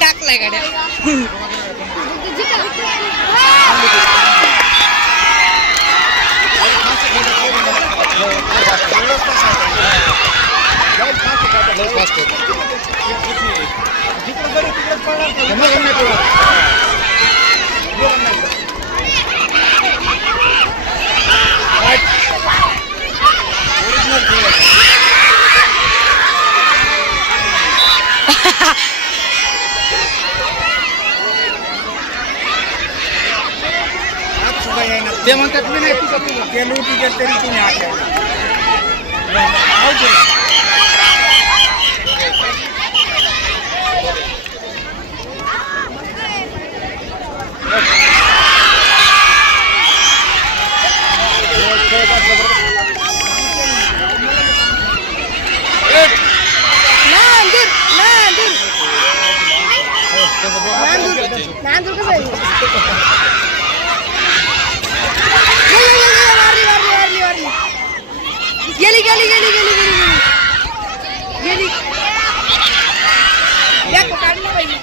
टाकलाय गाड्या ते म्हणतात मी नाही तुझं तुझं ते लुटी गेल तरी तुम्ही आल्या गेली गेली गेली गेली गेली गेली देखो काढलं पाहिजे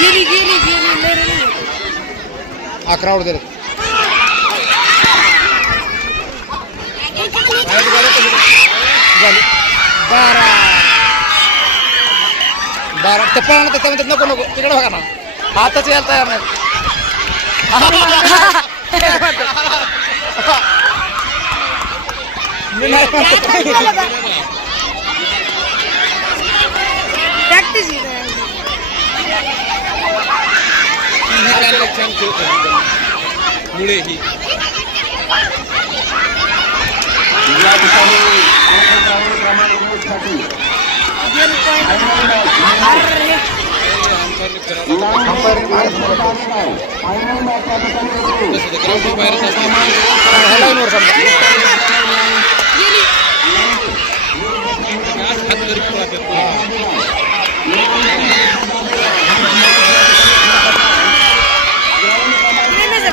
गेली गेली गेली लय 11 वर दिले झाली 12 टप्पा ना त्याच्यामध्ये नको नको तिकडे बघा ना हातच यायला तयार नाही प्रॅक्टिस मुळे ही या ठिकाणी क्रमांकासाठी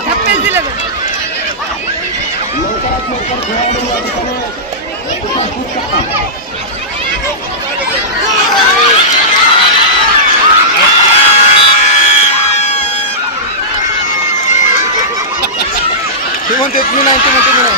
धप्पेच दिलं ते म्हणते मी नाही ते म्हणते मी नाही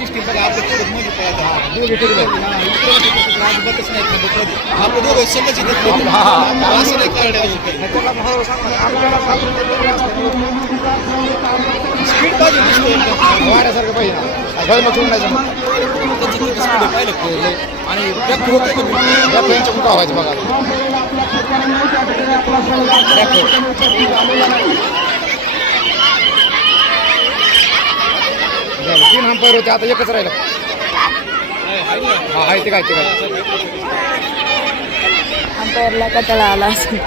सिस्टीम बघा आपल्या मध्ये पळायचं आपलं दोघं संघच असं नाही स्पीड पाहिजे वाऱ्यासारखं पाहिजे ना नाही आणि व्यक्त होते व्यक्त यांच्याकडून का व्हायचं बघा तीन अंपायर होते आता एकच राहिलं हा आहे ते काय अंपायरला कटाळा आला असेल.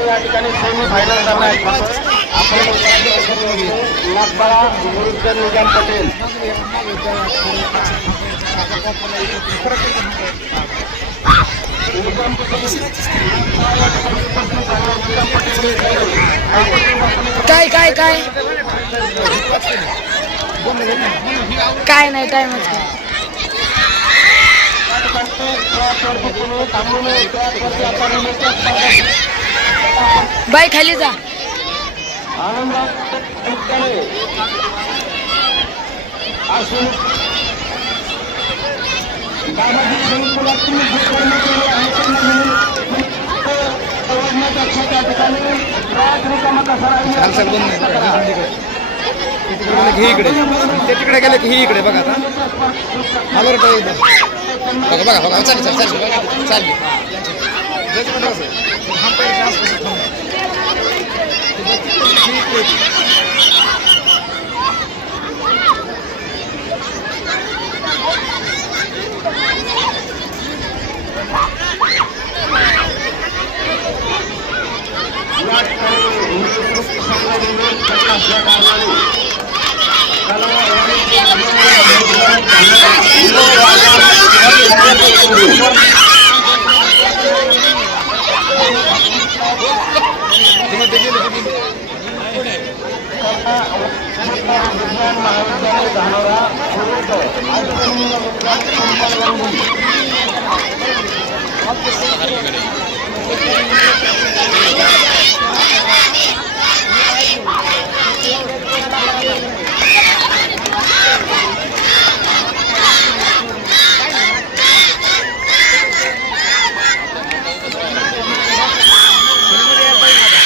या ठिकाणी सेमीफायनल नागपाडा विरुद्ध निजाम पटेल. काय काय काय काय नाही टाइमच काय. बाई खाली जा. घे इकडे ते तिकडे गेले की ही इकडे बघा आता मला बघा बघा बघा चालेल चालेल चालेल